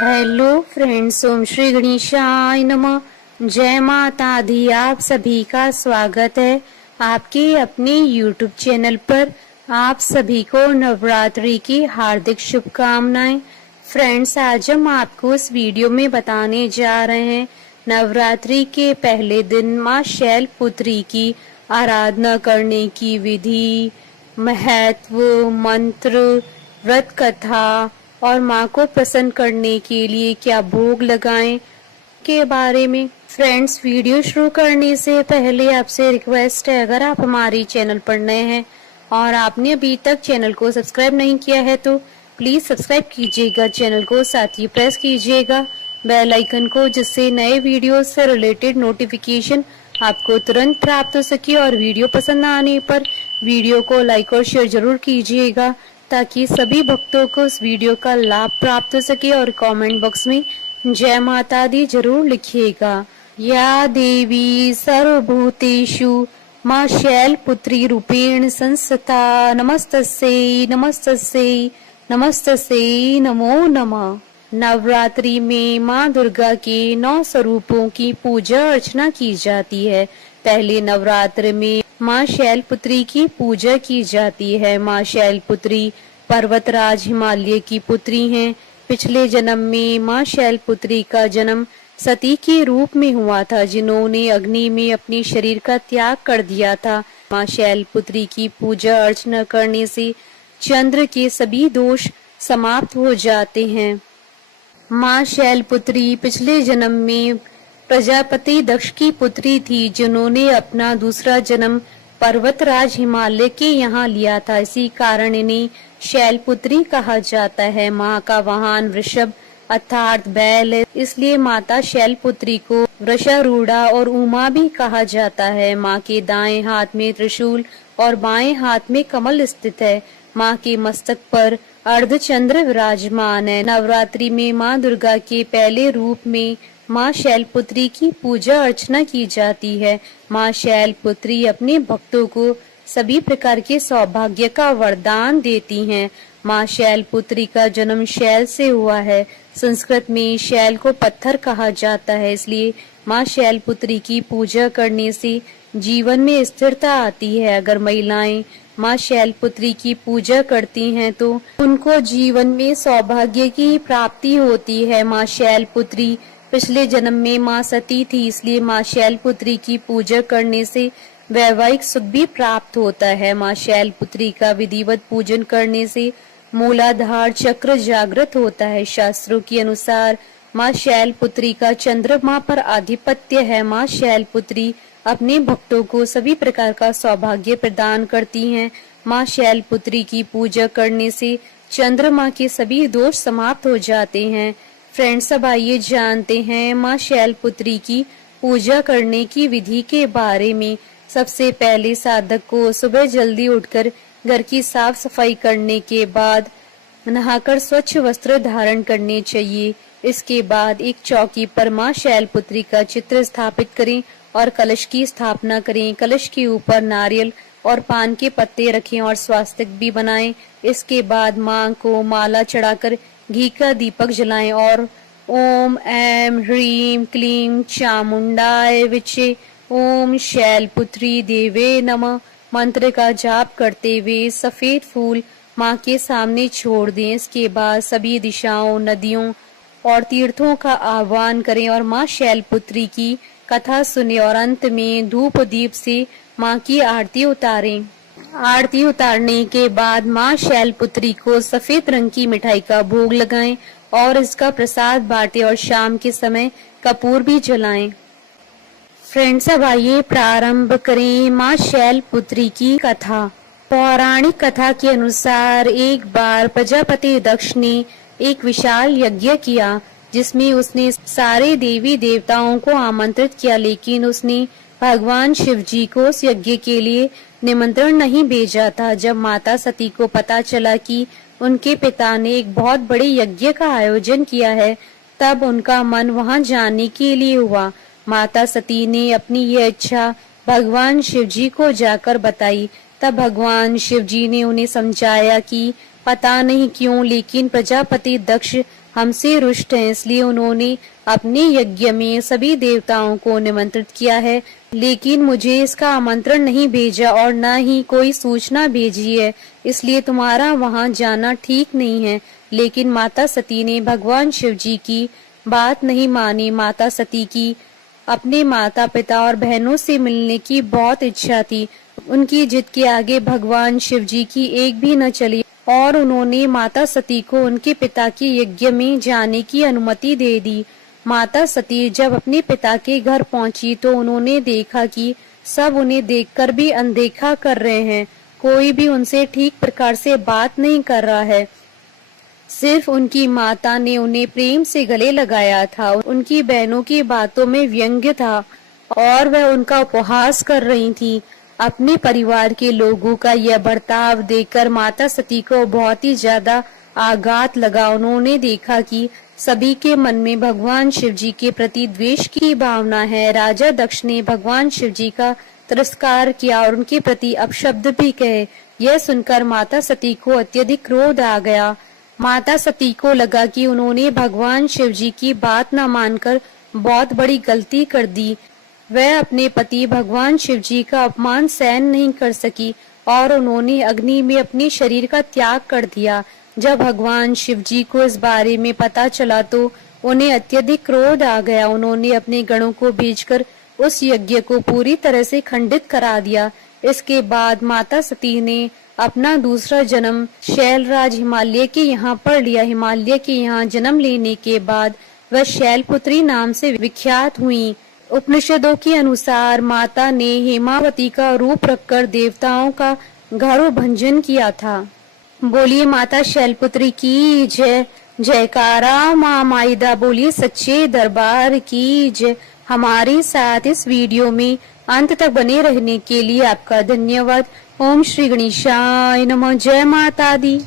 Hello friends, ओम श्री गणेशाय नमः। जय माता दी। आप सभी का स्वागत है आपके अपने YouTube चैनल पर। आप सभी को नवरात्रि की हार्दिक शुभकामनाएं। फ्रेंड्स, आज हम आपको इस वीडियो में बताने जा रहे हैं नवरात्रि के पहले दिन माँ शैलपुत्री की आराधना करने की विधि, महत्व, मंत्र, व्रत कथा और माँ को प्रसन्न करने के लिए क्या भोग लगाएं के बारे में। फ्रेंड्स, वीडियो शुरू करने से पहले आपसे रिक्वेस्ट है, अगर आप हमारी चैनल पर नए हैं और आपने अभी तक चैनल को सब्सक्राइब नहीं किया है तो प्लीज सब्सक्राइब कीजिएगा चैनल को, साथ ही प्रेस कीजिएगा बेल आइकन को, जिससे नए वीडियो से रिलेटेड नोटिफिकेशन आपको तुरंत प्राप्त हो सके। और वीडियो पसंद आने पर वीडियो को लाइक और शेयर जरूर कीजिएगा ताकि सभी भक्तों को इस वीडियो का लाभ प्राप्त हो सके। और कमेंट बॉक्स में जय माता दी जरूर लिखिएगा। या देवी सर्वभूतेषु माँ शैलपुत्री रूपेण संस्थिता नमस्तस्यै नमस्तस्यै नमस्तस्यै नमो नमः। नवरात्रि में माँ दुर्गा के 9 स्वरूपों की पूजा अर्चना की जाती है। पहले नवरात्र में माँ शैलपुत्री की पूजा की जाती है। माँ शैलपुत्री पर्वतराज हिमालय की पुत्री हैं। पिछले जन्म में माँ शैलपुत्री का जन्म सती के रूप में हुआ था, जिन्होंने अग्नि में अपने शरीर का त्याग कर दिया था। माँ शैलपुत्री की पूजा अर्चना करने से चंद्र के सभी दोष समाप्त हो जाते हैं। माँ शैलपुत्री पिछले जन्म में प्रजापति दक्ष की पुत्री थी, जिन्होंने अपना दूसरा जन्म पर्वतराज हिमालय के यहाँ लिया था। इसी कारण इन्हें शैलपुत्री कहा जाता है। माँ का वाहन वृषभ अर्थात बैल है, इसलिए माता शैलपुत्री को वृषारूढ़ा और उमा भी कहा जाता है। माँ के दाएं हाथ में त्रिशूल और बाएं हाथ में कमल स्थित है। माँ के मस्तक पर अर्धचंद्र विराजमान है। नवरात्रि में माँ दुर्गा के पहले रूप में माँ शैलपुत्री की पूजा अर्चना की जाती है। माँ शैलपुत्री अपने भक्तों को सभी प्रकार के सौभाग्य का वरदान देती हैं। माँ शैलपुत्री का जन्म शैल से हुआ है। संस्कृत में शैल को पत्थर कहा जाता है, इसलिए माँ शैलपुत्री की पूजा करने से जीवन में स्थिरता आती है। अगर महिलाएं माँ शैलपुत्री की पूजा करती हैं तो उनको जीवन में सौभाग्य की प्राप्ति होती है। माँ शैलपुत्री पिछले जन्म में माँ सती थी, इसलिए माँ शैलपुत्री की पूजा करने से वैवाहिक सुख भी प्राप्त होता है। माँ शैलपुत्री का विधिवत पूजन करने से मूलाधार चक्र जागृत होता है। शास्त्रों के अनुसार माँ शैलपुत्री का चंद्रमा पर आधिपत्य है। माँ शैलपुत्री अपने भक्तों को सभी प्रकार का सौभाग्य प्रदान करती हैं। माँ शैलपुत्री की पूजा करने से चंद्रमा के सभी दोष समाप्त हो जाते हैं। फ्रेंड्स, अब आइए जानते हैं माँ शैलपुत्री की पूजा करने की विधि के बारे में। सबसे पहले साधक को सुबह जल्दी उठकर घर की साफ सफाई करने के बाद नहाकर स्वच्छ वस्त्र धारण करने चाहिए। इसके बाद एक चौकी पर माँ शैलपुत्री का चित्र स्थापित करें और कलश की स्थापना करें। कलश के ऊपर नारियल और पान के पत्ते रखें और स्वास्तिक भी बनाएं। इसके बाद माँ को माला चढ़ाकर घी का दीपक जलाएं और ओम ऐं ह्रीं क्लीं चामुंडाय विचे ओम शैलपुत्री देवे नमः मंत्र का जाप करते हुए सफेद फूल माँ के सामने छोड़ दें। इसके बाद सभी दिशाओं, नदियों और तीर्थों का आह्वान करें और माँ शैलपुत्री की कथा सुने और अंत में धूप दीप से माँ की आरती उतारें। आरती उतारने के बाद माँ शैलपुत्री को सफेद रंग की मिठाई का भोग लगाएं और इसका प्रसाद बांटें और शाम के समय कपूर भी जलाएं। फ्रेंड्स, अब आइए प्रारंभ करें माँ शैलपुत्री की कथा। पौराणिक कथा के अनुसार एक बार प्रजापति दक्ष ने एक विशाल यज्ञ किया, जिसमें उसने सारे देवी देवताओं को आमंत्रित किया, लेकिन उसने भगवान शिव जी को उस यज्ञ के लिए निमंत्रण नहीं भेजा था। जब माता सती को पता चला कि उनके पिता ने एक बहुत बड़े यज्ञ का आयोजन किया है, तब उनका मन वहां जाने के लिए हुआ। माता सती ने अपनी ये इच्छा भगवान शिव जी को जाकर बताई। तब भगवान शिव जी ने उन्हें समझाया कि पता नहीं क्यों, लेकिन प्रजापति दक्ष हमसे रुष्ट हैं, इसलिए उन्होंने अपने यज्ञ में सभी देवताओं को निमंत्रित किया है, लेकिन मुझे इसका आमंत्रण नहीं भेजा और न ही कोई सूचना भेजी है, इसलिए तुम्हारा वहां जाना ठीक नहीं है। लेकिन माता सती ने भगवान शिव जी की बात नहीं मानी। माता सती की अपने माता पिता और बहनों से मिलने की बहुत इच्छा थी। उनकी जिद के आगे भगवान शिव जी की एक भी न चली और उन्होंने माता सती को उनके पिता के यज्ञ में जाने की अनुमति दे दी। माता सती जब अपने पिता के घर पहुंची तो उन्होंने देखा कि सब उन्हें देखकर भी अनदेखा कर रहे हैं। कोई भी उनसे ठीक प्रकार से बात नहीं कर रहा है। सिर्फ उनकी माता ने उन्हें प्रेम से गले लगाया था। उनकी बहनों की बातों में व्यंग्य था और वह उनका उपहास कर रही थी। अपने परिवार के लोगों का यह बर्ताव देखकर माता सती को बहुत ही ज्यादा आघात लगा। उन्होंने देखा कि सभी के मन में भगवान शिव जी के प्रति द्वेष की भावना है। राजा दक्ष ने भगवान शिव जी का तिरस्कार किया और उनके प्रति अपशब्द भी कहे। यह सुनकर माता सती को अत्यधिक क्रोध आ गया। माता सती को लगा कि उन्होंने भगवान शिव जी की बात न मानकर बहुत बड़ी गलती कर दी। वह अपने पति भगवान शिव जी का अपमान सहन नहीं कर सकी और उन्होंने अग्नि में अपने शरीर का त्याग कर दिया। जब भगवान शिव जी को इस बारे में पता चला तो उन्हें अत्यधिक क्रोध आ गया। उन्होंने अपने गणों को भेजकर उस यज्ञ को पूरी तरह से खंडित करा दिया। इसके बाद माता सती ने अपना दूसरा जन्म शैलराज हिमालय के यहाँ पढ़ लिया। हिमालय के यहाँ जन्म लेने के बाद वह शैलपुत्री नाम से विख्यात हुई। उपनिषदों के अनुसार माता ने हेमावती का रूप रखकर देवताओं का घरों भंजन किया था। बोलिए माता शैलपुत्री की जय। जयकारा माँ माइदा बोलिए सच्चे दरबार की जय। हमारे साथ इस वीडियो में अंत तक बने रहने के लिए आपका धन्यवाद। ओम श्री गणेशाय नमः। जय माता दी।